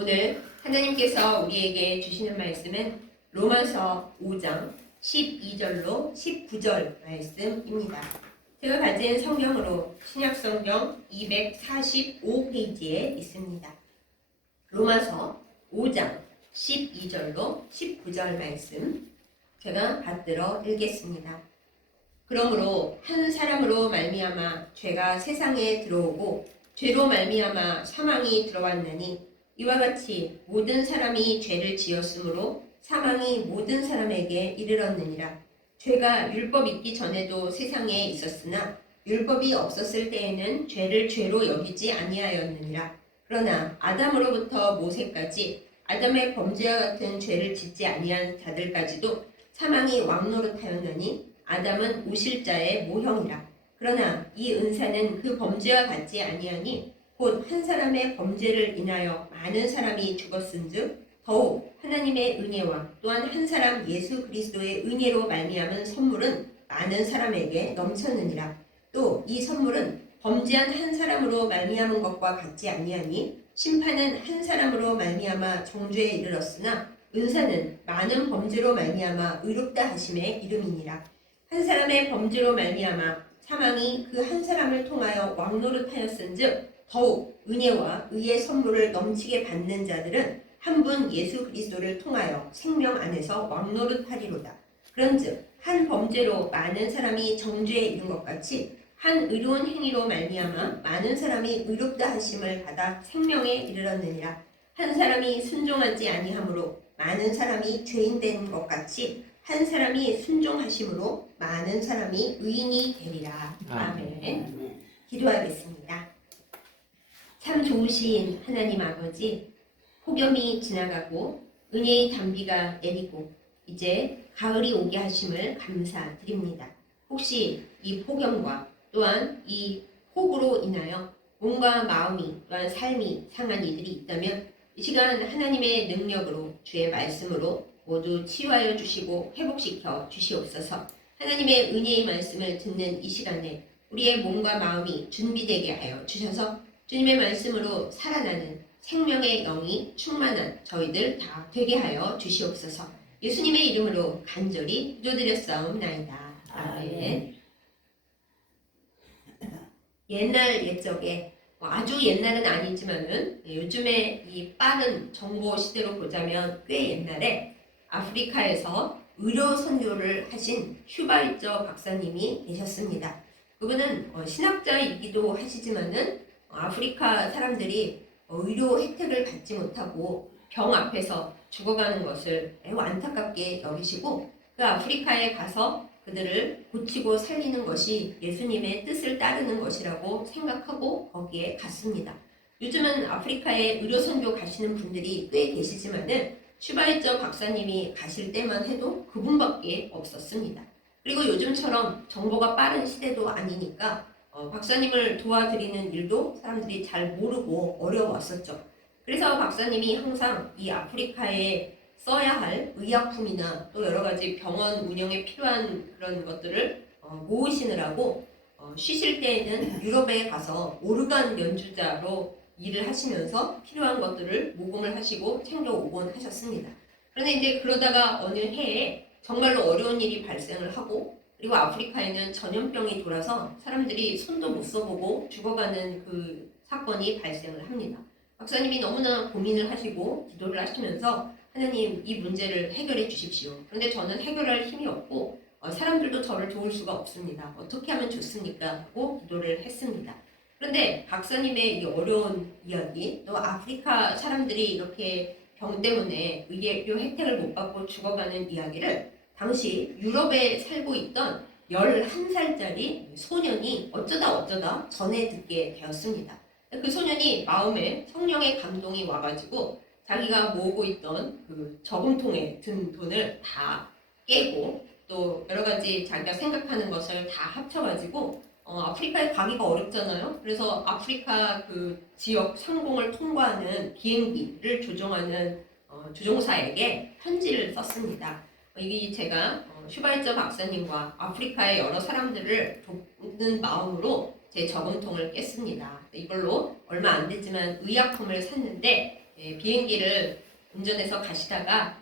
오늘 하나님께서 우리에게 주시는 말씀은 로마서 5장 12절로 19절 말씀입니다. 제가 가진 성경으로 신약성경 245페이지에 있습니다. 로마서 5장 12절로 19절 말씀 제가 받들어 읽겠습니다. 그러므로 한 사람으로 말미암아 죄가 세상에 들어오고 죄로 말미암아 사망이 들어왔나니 이와 같이 모든 사람이 죄를 지었으므로 사망이 모든 사람에게 이르렀느니라. 죄가 율법 있기 전에도 세상에 있었으나 율법이 없었을 때에는 죄를 죄로 여기지 아니하였느니라. 그러나 아담으로부터 모세까지 아담의 범죄와 같은 죄를 짓지 아니한 자들까지도 사망이 왕노릇하였느니 아담은 오실자의 모형이라. 그러나 이 은사는 그 범죄와 같지 아니하니 곧 한 사람의 범죄를 인하여 많은 사람이 죽었은즉 더욱 하나님의 은혜와 또한 한 사람 예수 그리스도의 은혜로 말미암은 선물은 많은 사람에게 넘쳤느니라. 또 이 선물은 범죄한 한 사람으로 말미암은 것과 같지 아니하니 심판은 한 사람으로 말미암아 정죄에 이르렀으나 은사는 많은 범죄로 말미암아 의롭다 하심의 이름이니라. 한 사람의 범죄로 말미암아 사망이 그 한 사람을 통하여 왕노릇하였은즉 더욱 은혜와 의의 선물을 넘치게 받는 자들은 한 분 예수 그리스도를 통하여 생명 안에서 왕노릇하리로다. 그런즉 한 범죄로 많은 사람이 정죄에 이른 것 같이 한 의로운 행위로 말미암아 많은 사람이 의롭다 하심을 받아 생명에 이르렀느니라. 한 사람이 순종하지 아니하므로 많은 사람이 죄인 된 것 같이 한 사람이 순종하심으로 많은 사람이 의인이 되리라. 아멘. 기도하겠습니다. 참 좋으신 하나님 아버지, 폭염이 지나가고 은혜의 단비가 내리고 이제 가을이 오게 하심을 감사드립니다. 혹시 이 폭염과 또한 이 폭우로 인하여 몸과 마음이 또한 삶이 상한 이들이 있다면 이 시간 하나님의 능력으로 주의 말씀으로 모두 치유하여 주시고 회복시켜 주시옵소서. 하나님의 은혜의 말씀을 듣는 이 시간에 우리의 몸과 마음이 준비되게 하여 주셔서 주님의 말씀으로 살아나는 생명의 영이 충만한 저희들 다 되게 하여 주시옵소서. 예수님의 이름으로 간절히 기도드렸사옵나이다. 아멘. 옛날 옛적에 아주 옛날은 아니지만은 요즘에 이 빠른 정보 시대로 보자면 꽤 옛날에 아프리카에서 의료 선교를 하신 슈바이처 박사님이 계셨습니다. 그분은 신학자이기도 하시지만은 아프리카 사람들이 의료 혜택을 받지 못하고 병 앞에서 죽어가는 것을 매우 안타깝게 여기시고 그 아프리카에 가서 그들을 고치고 살리는 것이 예수님의 뜻을 따르는 것이라고 생각하고 거기에 갔습니다. 요즘은 아프리카에 의료 선교 가시는 분들이 꽤 계시지만은 슈바이처 박사님이 가실 때만 해도 그분밖에 없었습니다. 그리고 요즘처럼 정보가 빠른 시대도 아니니까 박사님을 도와드리는 일도 사람들이 잘 모르고 어려웠었죠. 그래서 박사님이 항상 이 아프리카에 써야 할 의약품이나 또 여러 가지 병원 운영에 필요한 그런 것들을 모으시느라고 쉬실 때에는 유럽에 가서 오르간 연주자로 일을 하시면서 필요한 것들을 모금을 하시고 챙겨오곤 하셨습니다. 그런데 이제 그러다가 어느 해에 정말로 어려운 일이 발생을 하고 그리고 아프리카에는 전염병이 돌아서 사람들이 손도 못 써보고 죽어가는 그 사건이 발생을 합니다. 박사님이 너무나 고민을 하시고 기도를 하시면서 하나님 이 문제를 해결해 주십시오. 그런데 저는 해결할 힘이 없고 사람들도 저를 도울 수가 없습니다. 어떻게 하면 좋습니까? 하고 기도를 했습니다. 그런데 박사님의 이 어려운 이야기 또 아프리카 사람들이 이렇게 병 때문에 의료 혜택을 못 받고 죽어가는 이야기를 당시 유럽에 살고 있던 11살짜리 소년이 어쩌다 전해 듣게 되었습니다. 그 소년이 마음에 성령의 감동이 와가지고 자기가 모으고 있던 그 저금통에 든 돈을 다 깨고 또 여러 가지 자기가 생각하는 것을 다 합쳐가지고 아프리카에 가기가 어렵잖아요. 그래서 아프리카 그 지역 상공을 통과하는 비행기를 조종하는 조종사에게 편지를 썼습니다. 이게 제가 슈바이처 박사님과 아프리카의 여러 사람들을 돕는 마음으로 제 저금통을 깼습니다. 이걸로 얼마 안 됐지만 의약품을 샀는데 비행기를 운전해서 가시다가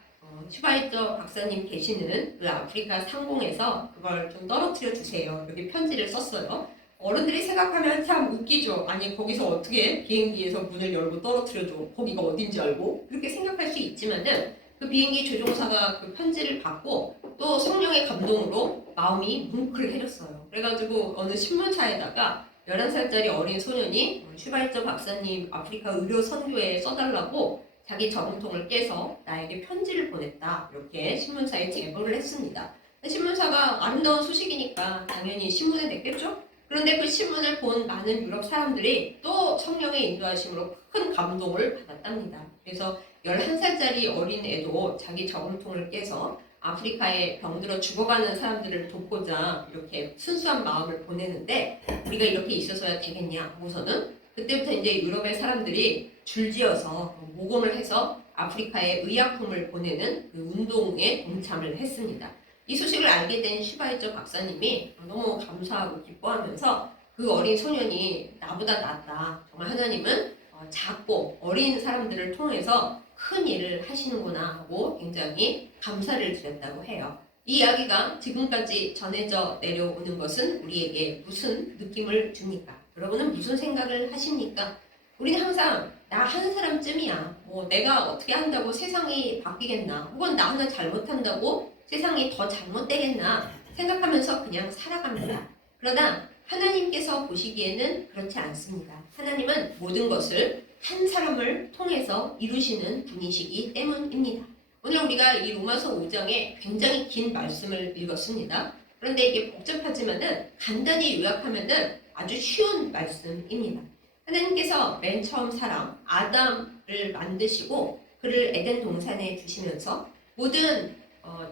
슈바이처 박사님 계시는 그 아프리카 상공에서 그걸 좀 떨어뜨려 주세요. 이렇게 편지를 썼어요. 어른들이 생각하면 참 웃기죠. 아니 거기서 어떻게 비행기에서 문을 열고 떨어뜨려줘. 거기가 어딘지 알고. 그렇게 생각할 수 있지만은 그 비행기 조종사가 그 편지를 받고 또 성령의 감동으로 마음이 뭉클해졌어요. 그래가지고 어느 신문사에다가 11살짜리 어린 소년이 슈바이처 박사님 아프리카 의료 선교에 써달라고 자기 저금통을 깨서 나에게 편지를 보냈다. 이렇게 신문사에 제보를 했습니다. 신문사가 아름다운 소식이니까 당연히 신문에 냈겠죠? 그런데 그 신문을 본 많은 유럽 사람들이 또 성령의 인도하심으로 큰 감동을 받았답니다. 그래서 11살짜리 어린 애도 자기 저금통을 깨서 아프리카에 병들어 죽어가는 사람들을 돕고자 이렇게 순수한 마음을 보내는데 우리가 이렇게 있어서야 되겠냐 하고서는 그때부터 이제 유럽의 사람들이 줄지어서 모금을 해서 아프리카에 의약품을 보내는 그 운동에 동참을 했습니다. 이 소식을 알게 된 슈바이처 박사님이 너무 감사하고 기뻐하면서 그 어린 소년이 나보다 낫다. 정말 하나님은 작고 어린 사람들을 통해서 큰 일을 하시는구나 하고 굉장히 감사를 드렸다고 해요. 이 이야기가 지금까지 전해져 내려오는 것은 우리에게 무슨 느낌을 줍니까? 여러분은 무슨 생각을 하십니까? 우리는 항상 나 한 사람쯤이야. 뭐 내가 어떻게 한다고 세상이 바뀌겠나? 혹은 나 하나 잘못한다고 세상이 더 잘못되겠나? 생각하면서 그냥 살아갑니다. 그러나 하나님께서 보시기에는 그렇지 않습니다. 하나님은 모든 것을 한 사람을 통해서 이루시는 분이시기 때문입니다. 오늘 우리가 이 로마서 5장에 굉장히 긴 말씀을 읽었습니다. 그런데 이게 복잡하지만은 간단히 요약하면은 아주 쉬운 말씀입니다. 하나님께서 맨 처음 사람 아담을 만드시고 그를 에덴 동산에 주시면서 모든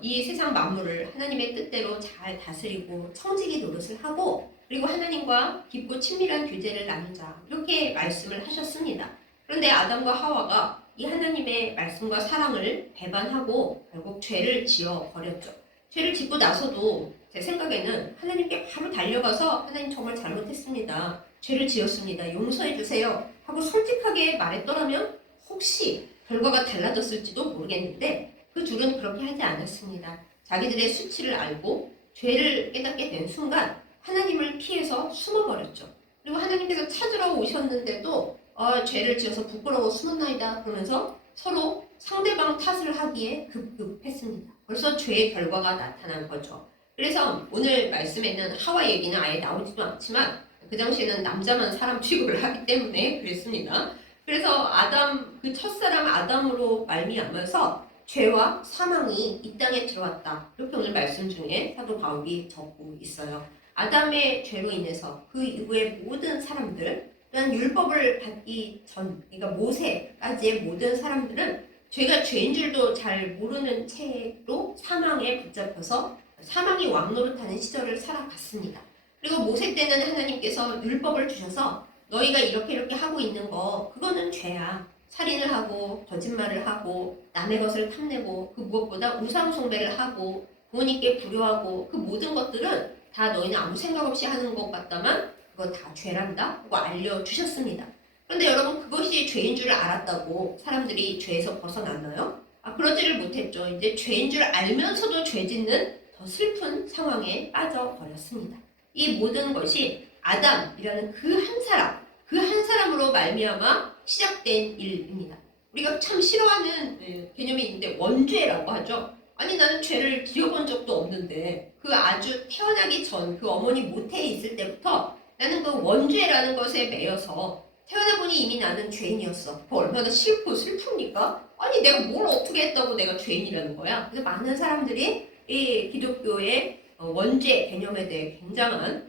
이 세상 만물을 하나님의 뜻대로 잘 다스리고 청지기 노릇을 하고 그리고 하나님과 깊고 친밀한 교제를 나누자 이렇게 말씀을 하셨습니다. 그런데 아담과 하와가 이 하나님의 말씀과 사랑을 배반하고 결국 죄를 지어 버렸죠. 죄를 짓고 나서도 제 생각에는 하나님께 바로 달려가서 하나님 정말 잘못했습니다. 죄를 지었습니다. 용서해 주세요. 하고 솔직하게 말했더라면 혹시 결과가 달라졌을지도 모르겠는데 그 둘은 그렇게 하지 않았습니다. 자기들의 수치를 알고 죄를 깨닫게 된 순간 하나님을 피해서 숨어버렸죠. 그리고 하나님께서 찾으러 오셨는데도 죄를 지어서 부끄러워 숨었나이다 그러면서 서로 상대방 탓을 하기에 급급했습니다. 벌써 죄의 결과가 나타난 거죠. 그래서 오늘 말씀에는 하와 얘기는 아예 나오지도 않지만 그 당시에는 남자만 사람 취급을 하기 때문에 그랬습니다. 그래서 아담 그 첫사람 아담으로 말미암아서 죄와 사망이 이 땅에 들어왔다. 이렇게 오늘 말씀 중에 사도 바울이 적고 있어요. 아담의 죄로 인해서 그 이후의 모든 사람들 또한 율법을 받기 전 그러니까 모세까지의 모든 사람들은 죄가 죄인 줄도 잘 모르는 채로 사망에 붙잡혀서 사망이 왕노릇하는 시절을 살아갔습니다. 그리고 모세 때는 하나님께서 율법을 주셔서 너희가 이렇게 하고 있는 거 그거는 죄야. 살인을 하고 거짓말을 하고 남의 것을 탐내고 그 무엇보다 우상 숭배를 하고 부모님께 불효하고 그 모든 것들은 다 너희는 아무 생각 없이 하는 것 같다만 그거 다 죄란다 하고 알려주셨습니다. 그런데 여러분 그것이 죄인 줄 알았다고 사람들이 죄에서 벗어났나요? 그러지를 못했죠. 이제 죄인 줄 알면서도 죄 짓는 더 슬픈 상황에 빠져버렸습니다. 이 모든 것이 아담이라는 그 한 사람으로 말미암아 시작된 일입니다. 우리가 참 싫어하는 개념이 있는데 원죄라고 하죠. 아니 나는 죄를 지어본 적도 없는데 그 아주 태어나기 전 그 어머니 모태에 있을 때부터 나는 그 원죄라는 것에 매여서 태어나보니 이미 나는 죄인이었어. 그 얼마나 싫고 슬픕니까? 아니 내가 뭘 어떻게 했다고 내가 죄인이라는 거야. 그래서 많은 사람들이 이 기독교의 원죄 개념에 대해 굉장한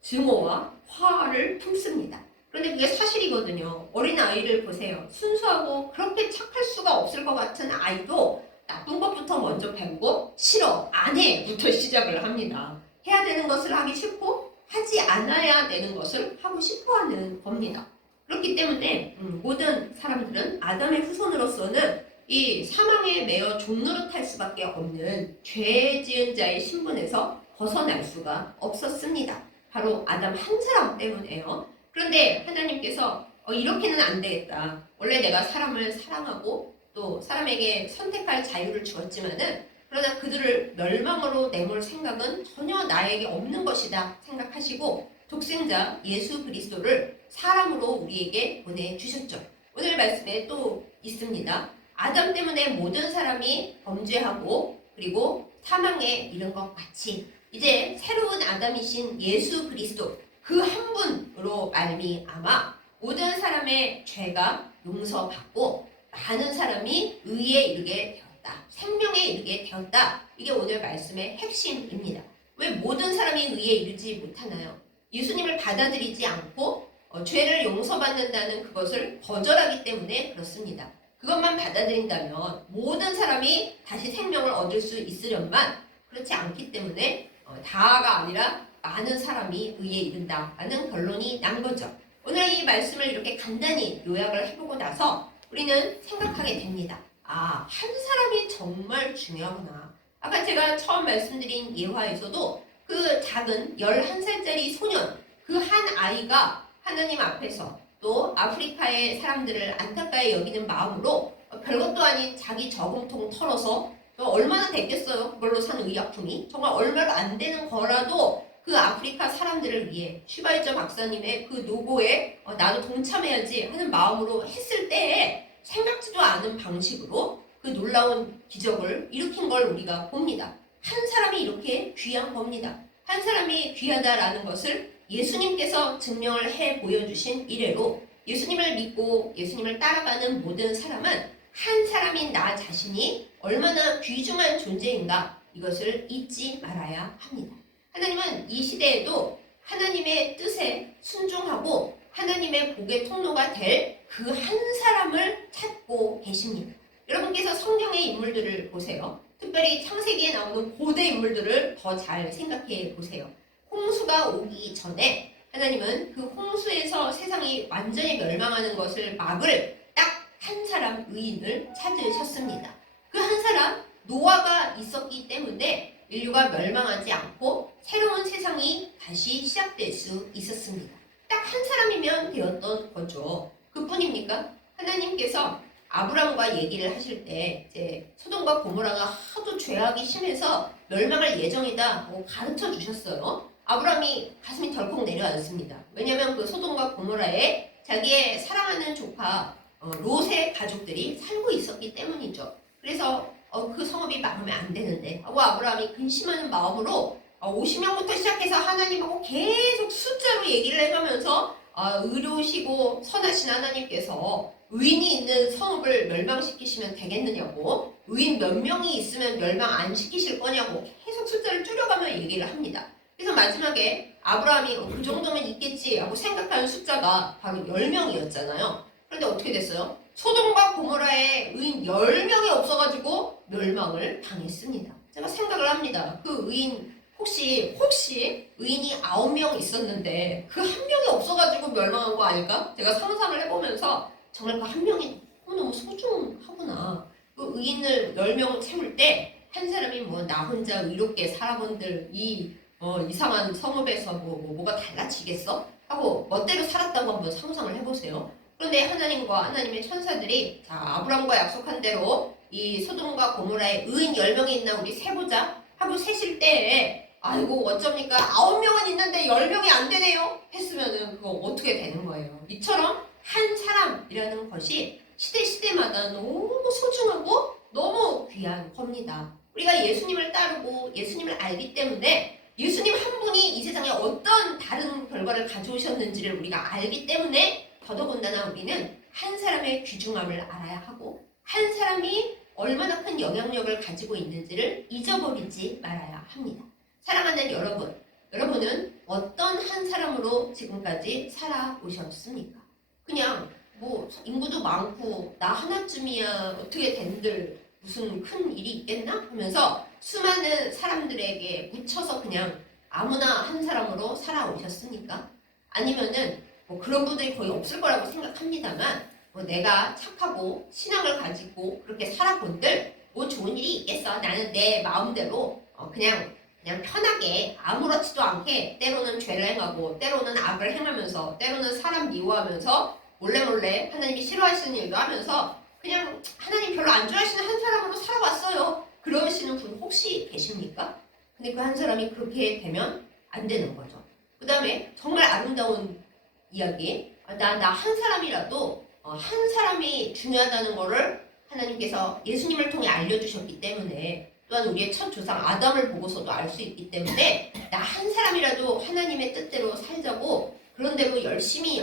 증오와 화를 품습니다. 그런데 그게 사실이거든요. 어린 아이를 보세요. 순수하고 그렇게 착할 수가 없을 것 같은 아이도 나쁜 것부터 먼저 배우고 싫어, 안 해부터 시작을 합니다. 해야 되는 것을 하기 싫고 하지 않아야 되는 것을 하고 싶어하는 겁니다. 그렇기 때문에 모든 사람들은 아담의 후손으로서는 이 사망에 매여 종노릇할 수밖에 없는 죄 지은 자의 신분에서 벗어날 수가 없었습니다. 바로 아담 한 사람 때문에요. 그런데 하나님께서 이렇게는 안 되겠다. 원래 내가 사람을 사랑하고 또 사람에게 선택할 자유를 주었지만은 그러나 그들을 멸망으로 내몰 생각은 전혀 나에게 없는 것이다 생각하시고 독생자 예수 그리스도를 사람으로 우리에게 보내주셨죠. 오늘 말씀에 또 있습니다. 아담 때문에 모든 사람이 범죄하고 그리고 사망에 이른 것 같이 이제 새로운 아담이신 예수 그리스도 그 한 분으로 말미암아 모든 사람의 죄가 용서받고 많은 사람이 의에 이르게 되었다. 생명에 이르게 되었다. 이게 오늘 말씀의 핵심입니다. 왜 모든 사람이 의에 이르지 못하나요? 예수님을 받아들이지 않고 죄를 용서받는다는 그것을 거절하기 때문에 그렇습니다. 그것만 받아들인다면 모든 사람이 다시 생명을 얻을 수 있으련만 그렇지 않기 때문에 다가 아니라 많은 사람이 의에 이른다라는 결론이 난 거죠. 오늘 이 말씀을 이렇게 간단히 요약을 해보고 나서 우리는 생각하게 됩니다. 한 사람이 정말 중요하구나. 아까 제가 처음 말씀드린 예화에서도 그 작은 11살짜리 소년, 그 한 아이가 하나님 앞에서 또 아프리카의 사람들을 안타까이 여기는 마음으로 별것도 아닌 자기 저금통 털어서 얼마나 됐겠어요? 그걸로 산 의약품이. 정말 얼마도 안 되는 거라도 그 아프리카 사람들을 위해 슈바이처 박사님의 그 노고에 나도 동참해야지 하는 마음으로 했을 때에 생각지도 않은 방식으로 그 놀라운 기적을 일으킨 걸 우리가 봅니다. 한 사람이 이렇게 귀한 겁니다. 한 사람이 귀하다라는 것을 예수님께서 증명을 해 보여주신 이래로 예수님을 믿고 예수님을 따라가는 모든 사람은 한 사람인 나 자신이 얼마나 귀중한 존재인가 이것을 잊지 말아야 합니다. 하나님은 이 시대에도 하나님의 뜻에 순종하고 하나님의 복의 통로가 될 그 한 사람을 찾고 계십니다. 여러분께서 성경의 인물들을 보세요. 특별히 창세기에 나오는 고대 인물들을 더 잘 생각해 보세요. 홍수가 오기 전에 하나님은 그 홍수에서 세상이 완전히 멸망하는 것을 막을 딱 한 사람 의인을 찾으셨습니다. 그 한 사람 노아가 있었기 때문에 인류가 멸망하지 않고 새로운 세상이 다시 시작될 수 있었습니다. 딱 한 사람이면 되었던 거죠. 그뿐입니까? 하나님께서 아브람과 얘기를 하실 때 이제 소돔과 고모라가 하도 죄악이 심해서 멸망할 예정이다 가르쳐 주셨어요. 아브람이 가슴이 덜컥 내려앉습니다. 왜냐하면 그 소돔과 고모라에 자기의 사랑하는 조카 롯의 가족들이 살고 있었기 때문이죠. 그래서 그 성읍이 막으면 안 되는데 하고 아브라함이 근심하는 마음으로 50명부터 시작해서 하나님하고 계속 숫자로 얘기를 해가면서 의로우시고 선하신 하나님께서 의인이 있는 성읍을 멸망시키시면 되겠느냐고, 의인 몇 명이 있으면 멸망 안 시키실 거냐고 계속 숫자를 줄여가며 얘기를 합니다. 그래서 마지막에 아브라함이 그 정도면 있겠지 하고 생각하는 숫자가 바로 10명이었잖아요. 그런데 어떻게 됐어요? 소돔과 고모라에 의인 10명이 없어가지고 멸망을 당했습니다. 제가 생각을 합니다. 그 의인 혹시 의인이 9명 있었는데 그 한 명이 없어가지고 멸망한 거 아닐까? 제가 상상을 해보면서 정말 그 한 명이 너무 소중하구나. 그 의인을 10명 채울 때 한 사람이 나 혼자 의롭게 살아본들 이상한 성읍에서 뭐가 달라지겠어? 하고 멋대로 살았다고 한번 상상을 해보세요. 그런데 하나님과 하나님의 천사들이 아브람과 약속한 대로 이 소돔과 고모라에 의인 10명이 있나 우리 세보자 하고 세실 때에 아이고 어쩝니까 9명은 있는데 10명이 안 되네요 했으면은 그거 어떻게 되는 거예요. 이처럼 한 사람이라는 것이 시대마다 너무 소중하고 너무 귀한 겁니다. 우리가 예수님을 따르고 예수님을 알기 때문에 예수님 한 분이 이 세상에 어떤 다른 결과를 가져오셨는지를 우리가 알기 때문에 더더군다나 우리는 한 사람의 귀중함을 알아야 하고 한 사람이 얼마나 큰 영향력을 가지고 있는지를 잊어버리지 말아야 합니다. 사랑하는 여러분, 여러분은 어떤 한 사람으로 지금까지 살아오셨습니까? 그냥 인구도 많고 나 하나쯤이야 어떻게 된들 무슨 큰 일이 있겠나 하면서 수많은 사람들에게 묻혀서 그냥 아무나 한 사람으로 살아오셨습니까? 아니면은 그런 분들이 거의 없을 거라고 생각합니다만 내가 착하고 신앙을 가지고 그렇게 살아본들 좋은 일이 있겠어. 나는 내 마음대로 그냥 편하게 아무렇지도 않게 때로는 죄를 행하고 때로는 악을 행하면서 때로는 사람 미워하면서 몰래 몰래 하나님이 싫어하시는 일도 하면서 그냥 하나님 별로 안 좋아하시는 한 사람으로 살아왔어요. 그러시는 분 혹시 계십니까? 근데 그 한 사람이 그렇게 되면 안 되는 거죠. 그 다음에 정말 아름다운 이야기, 나 한 사람이라도 한 사람이 중요하다는 거를 하나님께서 예수님을 통해 알려주셨기 때문에, 또한 우리의 첫 조상 아담을 보고서도 알 수 있기 때문에 나 한 사람이라도 하나님의 뜻대로 살자고 그런 대로 열심히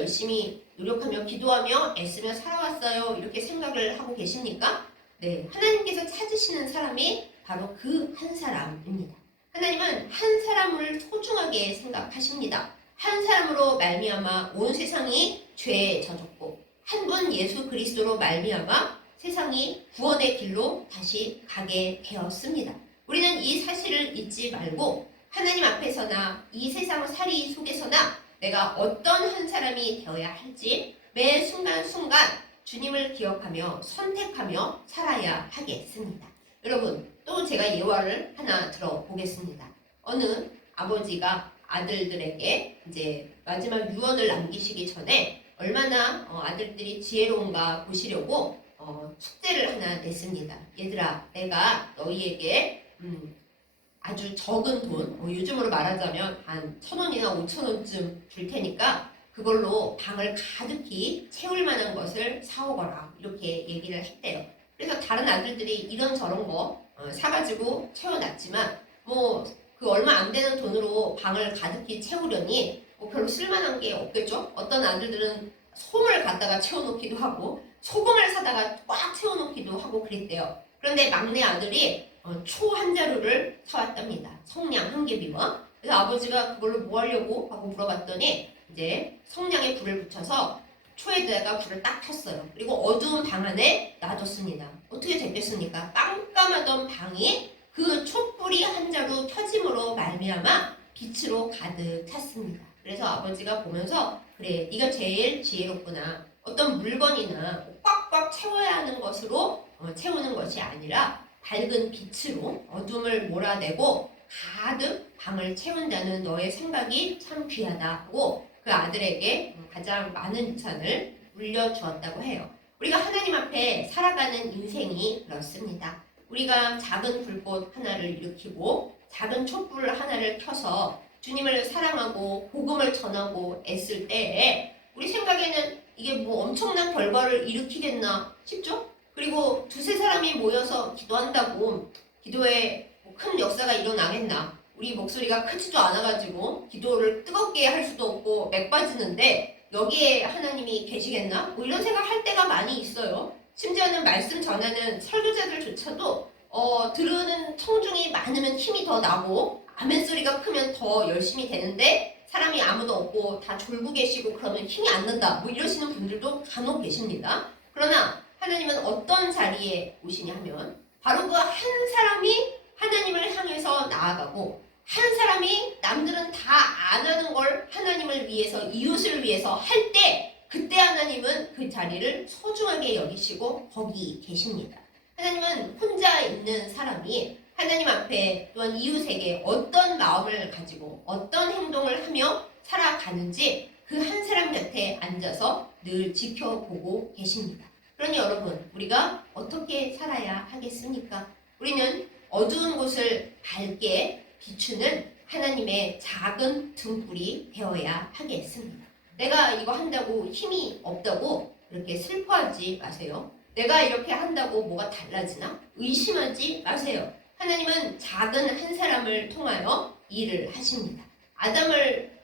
노력하며 기도하며 애쓰며 살아왔어요. 이렇게 생각을 하고 계십니까? 네, 하나님께서 찾으시는 사람이 바로 그 한 사람입니다. 하나님은 한 사람을 소중하게 생각하십니다. 한 사람으로 말미암아 온 세상이 죄에 젖었고 한 분 예수 그리스도로 말미암아 세상이 구원의 길로 다시 가게 되었습니다. 우리는 이 사실을 잊지 말고 하나님 앞에서나 이 세상 살이 속에서나 내가 어떤 한 사람이 되어야 할지 매 순간순간 주님을 기억하며 선택하며 살아야 하겠습니다. 여러분, 또 제가 예화를 하나 들어보겠습니다. 어느 아버지가 아들들에게 이제 마지막 유언을 남기시기 전에 얼마나 아들들이 지혜로운가 보시려고 숙제를 하나 냈습니다. 얘들아, 내가 너희에게 아주 적은 돈, 요즘으로 말하자면 한 1,000원이나 5,000원쯤 줄 테니까 그걸로 방을 가득히 채울 만한 것을 사오거라, 이렇게 얘기를 했대요. 그래서 다른 아들들이 이런저런 거 사가지고 채워놨지만 그 얼마 안 되는 돈으로 방을 가득히 채우려니 별로 쓸만한 게 없겠죠. 어떤 아들들은 솜을 갖다가 채워놓기도 하고 소금을 사다가 꽉 채워놓기도 하고 그랬대요. 그런데 막내 아들이 초 한 자루를 사왔답니다. 성냥 한 개비와. 그래서 아버지가 그걸로 뭐 하려고 하고 물어봤더니 이제 성냥에 불을 붙여서 초에다가 불을 딱 켰어요. 그리고 어두운 방 안에 놔뒀습니다. 어떻게 됐겠습니까? 깜깜하던 방이 그 촛불이 한 자루 켜짐으로 말미암아 빛으로 가득 찼습니다. 그래서 아버지가 보면서 그래, 네가 제일 지혜롭구나. 어떤 물건이나 꽉꽉 채워야 하는 것으로 채우는 것이 아니라 밝은 빛으로 어둠을 몰아내고 가득 방을 채운다는 너의 생각이 참 귀하다고 그 아들에게 가장 많은 유산을 물려주었다고 해요. 우리가 하나님 앞에 살아가는 인생이 그렇습니다. 우리가 작은 불꽃 하나를 일으키고 작은 촛불 하나를 켜서 주님을 사랑하고 복음을 전하고 애쓸 때에 우리 생각에는 이게 뭐 엄청난 결과를 일으키겠나 싶죠? 그리고 두세 사람이 모여서 기도한다고 기도에 큰 역사가 일어나겠나? 우리 목소리가 크지도 않아가지고 기도를 뜨겁게 할 수도 없고 맥 빠지는데 여기에 하나님이 계시겠나? 이런 생각할 때가 많이 있어요. 심지어는 말씀 전하는 설교자들조차도 들으는 청중이 많으면 힘이 더 나고 아멘 소리가 크면 더 열심히 되는데 사람이 아무도 없고 다 졸고 계시고 그러면 힘이 안 난다, 이러시는 분들도 간혹 계십니다. 그러나 하나님은 어떤 자리에 오시냐 하면 바로 그 한 사람이 하나님을 향해서 나아가고 한 사람이 남들은 다 안 하는 걸 하나님을 위해서, 이웃을 위해서 할 때 그때 하나님은 그 자리를 소중하게 여기시고 거기 계십니다. 하나님은 혼자 있는 사람이 하나님 앞에 또한 이웃에게 어떤 마음을 가지고 어떤 행동을 하며 살아가는지 그 한 사람 곁에 앉아서 늘 지켜보고 계십니다. 그러니 여러분, 우리가 어떻게 살아야 하겠습니까? 우리는 어두운 곳을 밝게 비추는 하나님의 작은 등불이 되어야 하겠습니다. 내가 이거 한다고 힘이 없다고 그렇게 슬퍼하지 마세요. 내가 이렇게 한다고 뭐가 달라지나? 의심하지 마세요. 하나님은 작은 한 사람을 통하여 일을 하십니다. 아담을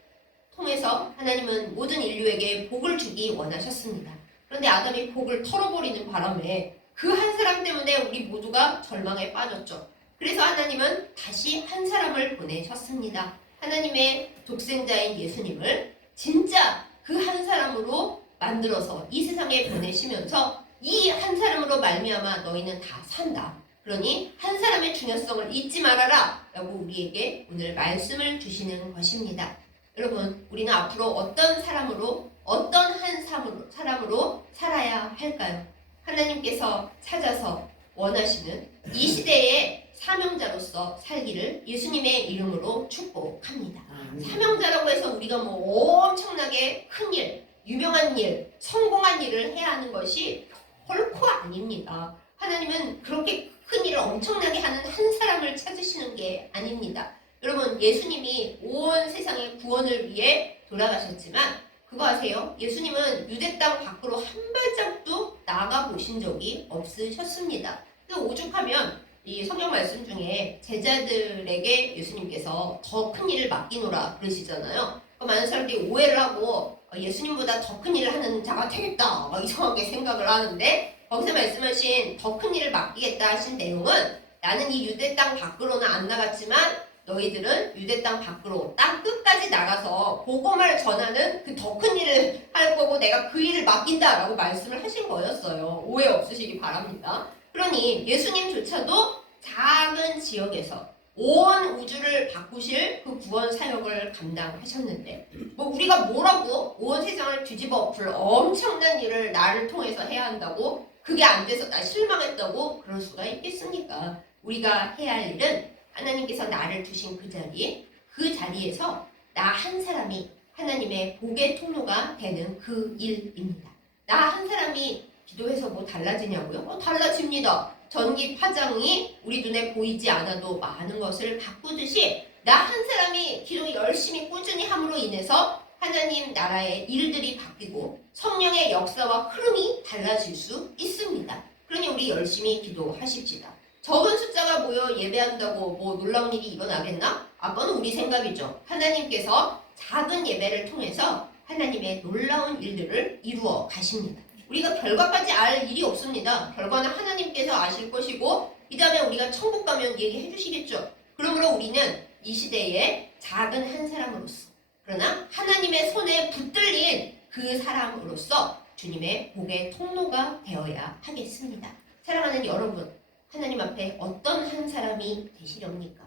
통해서 하나님은 모든 인류에게 복을 주기 원하셨습니다. 그런데 아담이 복을 털어버리는 바람에 그 한 사람 때문에 우리 모두가 절망에 빠졌죠. 그래서 하나님은 다시 한 사람을 보내셨습니다. 하나님의 독생자인 예수님을 진짜 그 한 사람으로 만들어서 이 세상에 보내시면서 이 한 사람으로 말미암아 너희는 다 산다. 그러니 한 사람의 중요성을 잊지 말아라 라고 우리에게 오늘 말씀을 주시는 것입니다. 여러분, 우리는 앞으로 어떤 사람으로, 어떤 한 사람으로 살아야 할까요? 하나님께서 찾아서 원하시는 이 시대의 사명자로서 살기를 예수님의 이름으로 축복합니다. 사명자라고 해서 우리가 뭐 엄청나게 큰 일, 유명한 일, 성공한 일을 해야 하는 것이 결코 아닙니다. 하나님은 그렇게 큰 일을 엄청나게 하는 한 사람을 찾으시는 게 아닙니다. 여러분, 예수님이 온 세상의 구원을 위해 돌아가셨지만 그거 아세요? 예수님은 유대 땅 밖으로 한 발짝도 나가 보신 적이 없으셨습니다. 그래서 오죽하면 이 성경 말씀 중에 제자들에게 예수님께서 더 큰 일을 맡기노라 그러시잖아요. 많은 사람들이 오해를 하고 예수님보다 더 큰 일을 하는 자가 되겠다 막 이상하게 생각을 하는데, 거기서 말씀하신 더 큰 일을 맡기겠다 하신 내용은 나는 이 유대 땅 밖으로는 안 나갔지만 너희들은 유대 땅 밖으로 땅 끝까지 나가서 복음을 전하는 그 더 큰 일을 할 거고 내가 그 일을 맡긴다라고 말씀을 하신 거였어요. 오해 없으시기 바랍니다. 그러니 예수님조차도 작은 지역에서 온 우주를 바꾸실 그 구원 사역을 감당하셨는데 뭐 우리가 뭐라고 온 세상을 뒤집어 엎을 엄청난 일을 나를 통해서 해야 한다고, 그게 안 돼서 나 실망했다고 그럴 수가 있겠습니까? 우리가 해야 할 일은 하나님께서 나를 두신 그 자리에서 나 한 사람이 하나님의 복의 통로가 되는 그 일입니다. 나 한 사람이 기도해서 뭐 달라지냐고요? 달라집니다. 전기 파장이 우리 눈에 보이지 않아도 많은 것을 바꾸듯이 나 한 사람이 기도 열심히 꾸준히 함으로 인해서 하나님 나라의 일들이 바뀌고 성령의 역사와 흐름이 달라질 수 있습니다. 그러니 우리 열심히 기도하십시다. 적은 숫자가 모여 예배한다고 뭐 놀라운 일이 일어나겠나? 그건 우리 생각이죠. 하나님께서 작은 예배를 통해서 하나님의 놀라운 일들을 이루어 가십니다. 우리가 결과까지 알 일이 없습니다. 결과는 하나님께서 아실 것이고 이 다음에 우리가 천국 가면 얘기해 주시겠죠. 그러므로 우리는 이 시대에 작은 한 사람으로서, 그러나 하나님의 손에 붙들린 그 사람으로서 주님의 복의 통로가 되어야 하겠습니다. 사랑하는 여러분, 하나님 앞에 어떤 한 사람이 되시렵니까?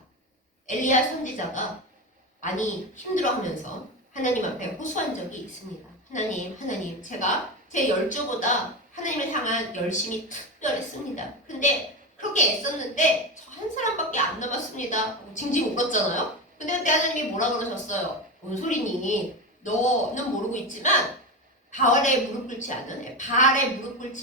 엘리야 선지자가 많이 힘들어하면서 하나님 앞에 호소한 적이 있습니다. 하나님, 제가 제 열조보다 하나님을 향한 열심이 특별했습니다. 근데 그렇게 애썼는데 저 한 사람밖에 안 남았습니다. 징징 울었잖아요. 근데 그때 하나님이 뭐라 그러셨어요? 뭔 소리니? 너는 모르고 있지만 바알에 무릎 꿇지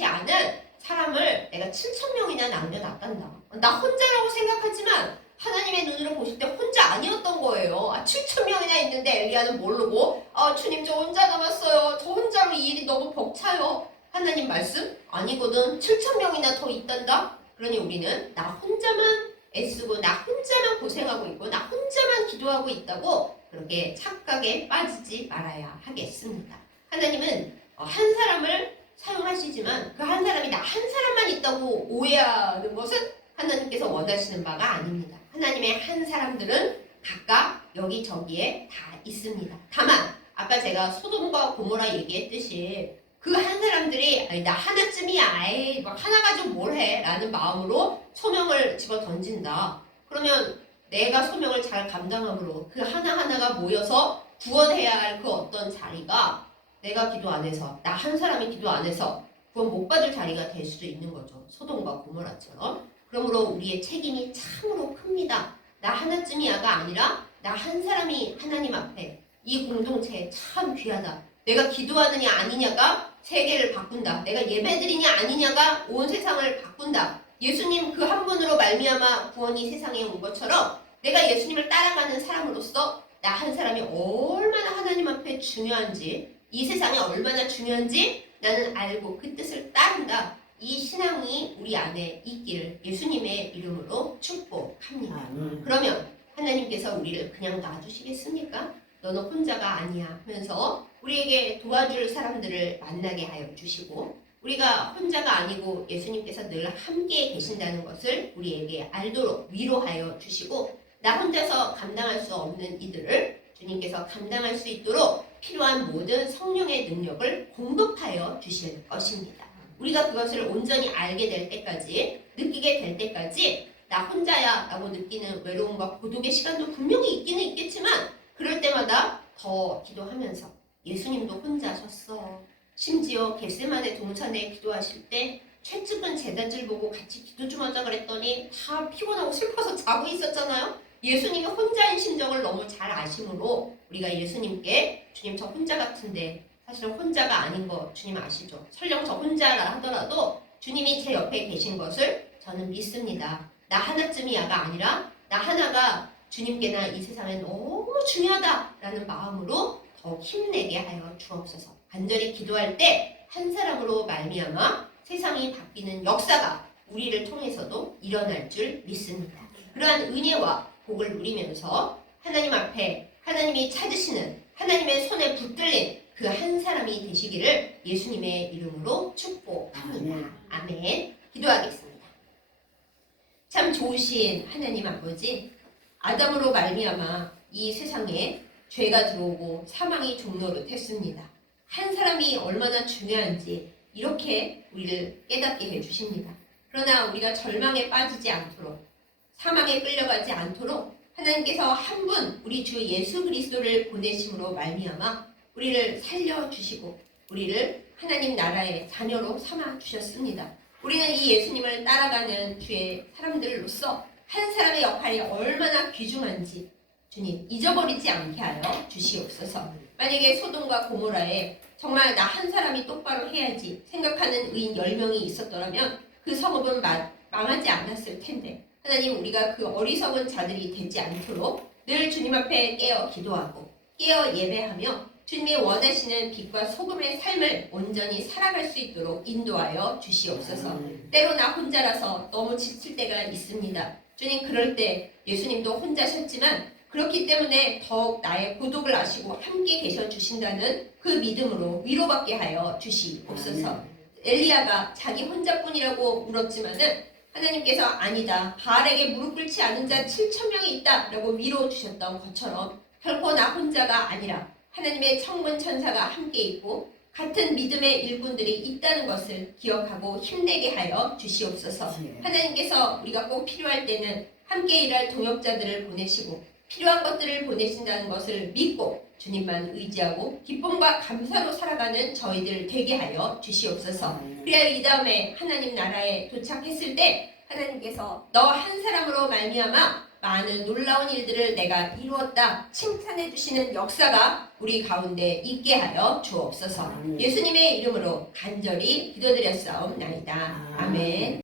않은 사람을 내가 7,000명이나 남겨놨단다. 나 혼자라고 생각하지만 하나님의 눈으로 보실 때 혼자 아니었던 거예요. 7,000명이나 있는데 엘리야는 모르고 주님 저 혼자 남았어요. 저 혼자로 이 일이 너무 벅차요. 하나님 말씀? 아니거든. 7,000명이나 더 있단다. 그러니 우리는 나 혼자만 애쓰고 나 혼자만 고생하고 있고 나 혼자만 기도하고 있다고 그렇게 착각에 빠지지 말아야 하겠습니다. 하나님은 한 사람을 사용하시지만 그 한 사람이 나 한 사람만 있다고 오해하는 것은 하나님께서 원하시는 바가 아닙니다. 하나님의 한 사람들은 각각 여기저기에 다 있습니다. 다만 아까 제가 소돔과 고모라 얘기했듯이 그 한 사람들이 나 하나쯤이야, 에이 막 하나 가지고 뭘 해? 라는 마음으로 소명을 집어 던진다. 그러면 내가 소명을 잘 감당함으로 그 하나하나가 모여서 구원해야 할 그 어떤 자리가 내가 기도 안 해서, 나 한 사람이 기도 안 해서 구원 못 받을 자리가 될 수도 있는 거죠. 소돔과 고모라처럼. 그러므로 우리의 책임이 참으로 큽니다. 나 하나쯤이야가 아니라 나 한 사람이 하나님 앞에 이 공동체 참 귀하다. 내가 기도하느냐 아니냐가 세계를 바꾼다. 내가 예배드리냐 아니냐가 온 세상을 바꾼다. 예수님 그 한 분으로 말미암아 구원이 세상에 온 것처럼 내가 예수님을 따라가는 사람으로서 나 한 사람이 얼마나 하나님 앞에 중요한지, 이 세상에 얼마나 중요한지 나는 알고 그 뜻을 따른다. 이 신앙이 우리 안에 있기를 예수님의 이름으로 축복합니다. 그러면 하나님께서 우리를 그냥 놔두시겠습니까? 너는 혼자가 아니야 하면서 우리에게 도와줄 사람들을 만나게 하여 주시고, 우리가 혼자가 아니고 예수님께서 늘 함께 계신다는 것을 우리에게 알도록 위로하여 주시고, 나 혼자서 감당할 수 없는 이들을 주님께서 감당할 수 있도록 필요한 모든 성령의 능력을 공급하여 주실 것입니다. 우리가 그것을 온전히 알게 될 때까지, 느끼게 될 때까지 나 혼자야 라고 느끼는 외로움과 고독의 시간도 분명히 있기는 있겠지만 그럴 때마다 더 기도하면서 예수님도 혼자셨어. 심지어 겟세마네 동산에 기도하실 때 최측근 제자들 보고 같이 기도 좀 하자 그랬더니 다 피곤하고 슬퍼서 자고 있었잖아요. 예수님이 혼자인 심정을 너무 잘 아심으로 우리가 예수님께 주님 저 혼자 같은데 사실 혼자가 아닌 거 주님 아시죠? 설령 저 혼자라 하더라도 주님이 제 옆에 계신 것을 저는 믿습니다. 나 하나쯤이야가 아니라 나 하나가 주님께나 이 세상에 너무 중요하다라는 마음으로 더욱 힘내게 하여 주옵소서. 간절히 기도할 때 한 사람으로 말미암아 세상이 바뀌는 역사가 우리를 통해서도 일어날 줄 믿습니다. 그러한 은혜와 복을 누리면서 하나님 앞에 하나님이 찾으시는 하나님의 손에 붙들린 그 한 사람이 되시기를 예수님의 이름으로 축복합니다. 아멘. 기도하겠습니다. 참 좋으신 하나님 아버지, 아담으로 말미암아 이 세상에 죄가 들어오고 사망이 종노릇했습니다. 한 사람이 얼마나 중요한지 이렇게 우리를 깨닫게 해주십니다. 그러나 우리가 절망에 빠지지 않도록, 사망에 끌려가지 않도록 하나님께서 한 분 우리 주 예수 그리스도를 보내심으로 말미암아 우리를 살려주시고 우리를 하나님 나라의 자녀로 삼아 주셨습니다. 우리는 이 예수님을 따라가는 주의 사람들로서 한 사람의 역할이 얼마나 귀중한지 주님 잊어버리지 않게 하여 주시옵소서. 만약에 소돔과 고모라에 정말 나 한 사람이 똑바로 해야지 생각하는 의인 10명이 있었더라면 그 성읍은 망하지 않았을 텐데, 하나님 우리가 그 어리석은 자들이 되지 않도록 늘 주님 앞에 깨어 기도하고 깨어 예배하며 주님이 원하시는 빛과 소금의 삶을 온전히 살아갈 수 있도록 인도하여 주시옵소서. 때로 나 혼자라서 너무 지칠 때가 있습니다. 주님, 그럴 때 예수님도 혼자셨지만 그렇기 때문에 더욱 나의 고독을 아시고 함께 계셔 주신다는 그 믿음으로 위로받게 하여 주시옵소서. 엘리야가 자기 혼자뿐이라고 물었지만은 하나님께서 아니다, 바알에게 무릎 꿇지 않은 자 7,000명이 있다 라고 위로 주셨던 것처럼 결코 나 혼자가 아니라 하나님의 천군 천사가 함께 있고 같은 믿음의 일꾼들이 있다는 것을 기억하고 힘내게 하여 주시옵소서. 하나님께서 우리가 꼭 필요할 때는 함께 일할 동역자들을 보내시고 필요한 것들을 보내신다는 것을 믿고 주님만 의지하고 기쁨과 감사로 살아가는 저희들 되게 하여 주시옵소서. 그래야 이 다음에 하나님 나라에 도착했을 때 하나님께서 너 한 사람으로 말미암아 많은 놀라운 일들을 내가 이루었다 칭찬해 주시는 역사가 우리 가운데 있게 하여 주옵소서. 예수님의 이름으로 간절히 기도드렸사옵나이다. 아멘.